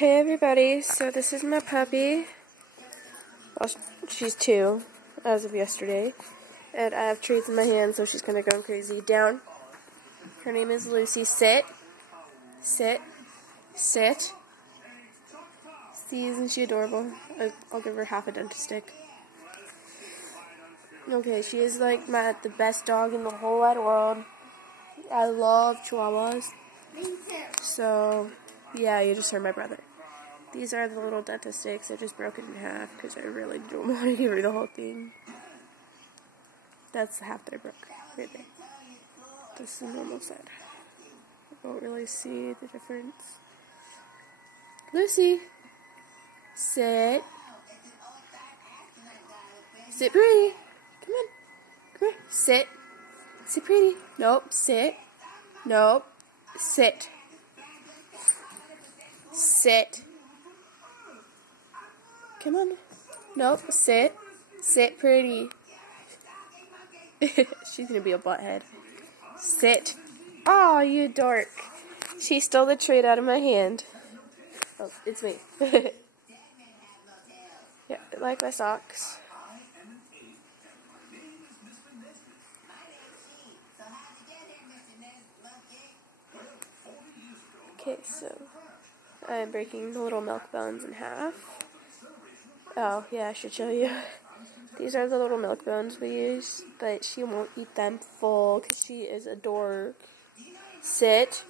Hey everybody, so this is my puppy. Well, she's 2 as of yesterday, and I have treats in my hand, so she's kind of going crazy. Down. Her name is Lucy. Sit. Sit. Sit. See, isn't she adorable? I'll give her half a dentist stick. Okay, she is like the best dog in the whole wide world. I love Chihuahuas. So, yeah, you just heard my brother. These are the little dentist sticks. I just broke it in half because I really don't want to give her the whole thing. That's the half that I broke. Right there. This is the normal side. I don't really see the difference. Lucy! Sit. Sit pretty. Come on. Come here. Sit. Sit pretty. Nope. Sit. Nope. Sit. Sit. Come on. Nope. Sit. Sit pretty. She's gonna be a butthead. Sit. Aw, you dork. She stole the treat out of my hand. Oh, it's me. Yeah, I like my socks. Okay, so I'm breaking the little milk bones in half. Oh, yeah, I should show you. These are the little milk bones we use, but she won't eat them full because she is a dork. Sit.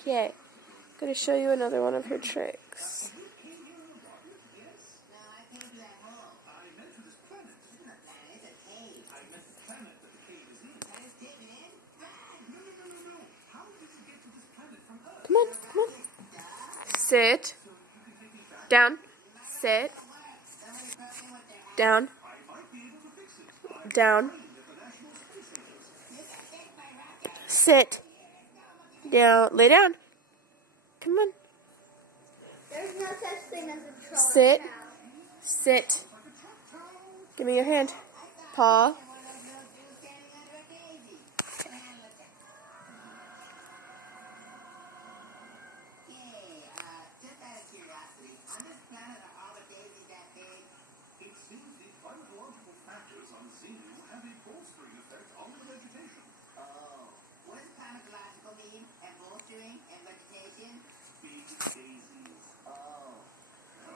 Okay, I'm going to show you another one of her tricks. Come on, come on. Sit. Down. Sit. Down. Down. Sit. Down. Lay down. Come on. There's no such thing as a troll. Sit. Sit. Give me your hand. Paw.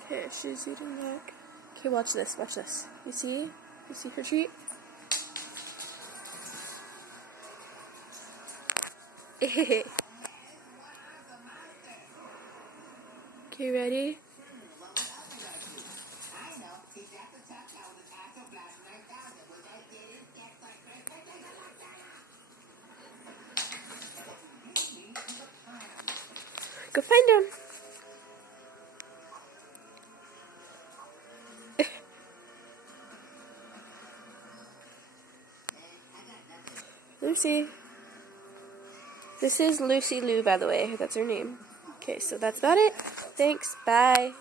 Okay, she's eating that. Okay, watch this, watch this. You see? You see her treat? Okay, ready? Go find him. Lucy. This is Lucy Lou, by the way. That's her name. Okay, so that's about it. Thanks. Bye.